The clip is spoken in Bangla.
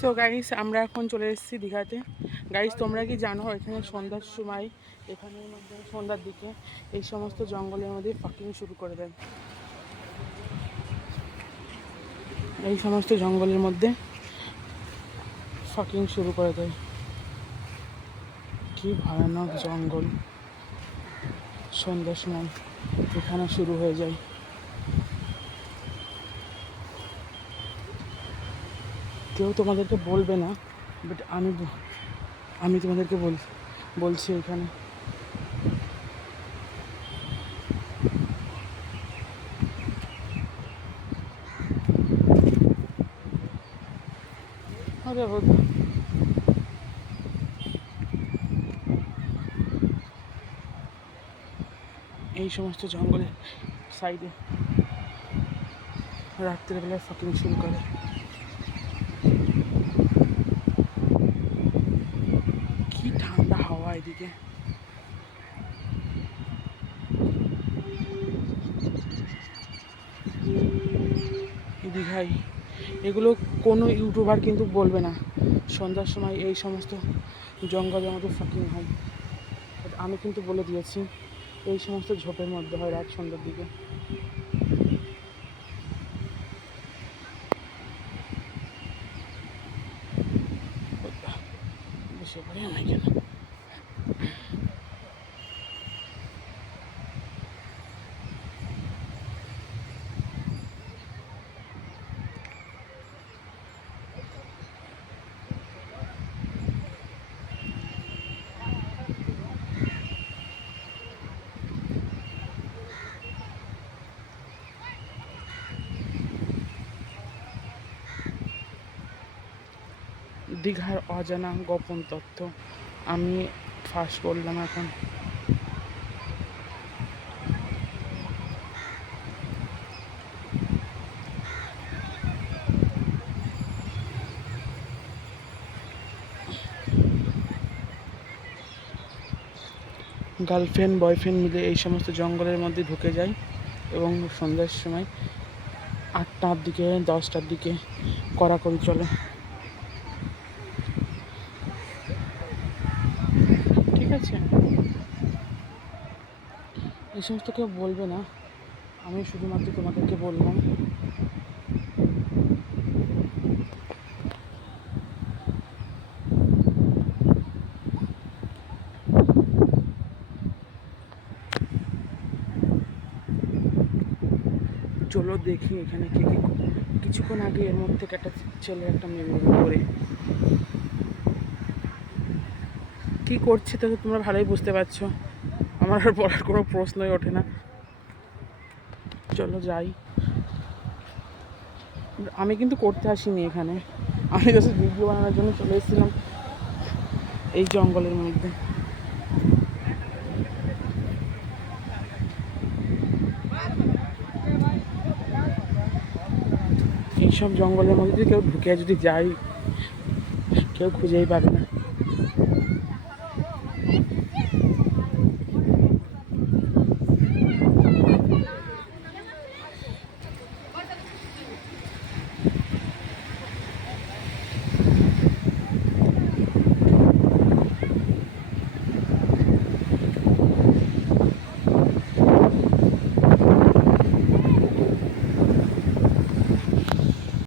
সো গাইস, আমরা এখন চলে এসেছি দীঘাতে। গাইস, তোমরা কি জানো এখানে সন্ধ্যার সময়, এখানের মধ্যে সন্ধ্যার দিকে এই সমস্ত জঙ্গলের মধ্যে ফাকিং শুরু করে দেয়। এই সমস্ত জঙ্গলের মধ্যে ফাকিং শুরু করে দেয়। কি ভয়ানক জঙ্গল! সন্ধ্যার সময় এখানে শুরু হয়ে যায়। কেউ তোমাদেরকে বলবে না, বাট আমি তোমাদেরকে বলছি এখানে। আরে এই সমস্ত জঙ্গলের সাইডে রাত্রেবেলায় ফাকিং শুরু করে। কি ঠান্ডা হাওয়া এদিকে! দীঘায় এগুলো কোনো ইউটিউবার কিন্তু বলবে না সন্ধ্যার সময় এই সমস্ত জঙ্গলের মধ্যে ফাকিং হয়। বাট আমি কিন্তু বলে দিয়েছি এই সমস্ত ঝোপের মধ্যে হয় রাত সন্ধ্যার দিকে। বসে পড়ে আমি কেন দীঘার অজানা গোপন তথ্য আমি ফাঁস করলাম এখন। গার্লফ্রেন্ড বয়ফ্রেন্ড মিলে এই সমস্ত জঙ্গলের মধ্যে ঢুকে যায় এবং সন্ধ্যার সময় 8টার দিকে 10টার দিকে কড়াকড়ি চলে। ঠিক আছে, এই সমস্ত কেউ বলবে না, আমি শুধুমাত্র তোমাদেরকে বললাম। চলো দেখি এখানে কে কি। কিছুক্ষণ আগে এর মধ্যে থেকে একটা ছেলে একটা মেয়ে করে কি করছে তো তোমরা ভালোই বুঝতে পারছো। আমার আর বলার কোনো প্রশ্নই ওঠে না। চলো যাই। আমি কিন্তু করতে আসিনি এখানে, আমি জাস্ট ভিডিও বানানোর জন্য চলে এসেছিলাম এই জঙ্গলের মধ্যে। এইসব জঙ্গলের মধ্যে কেউ ঢুকে যদি যায় কেউ খুঁজেই পাবে না।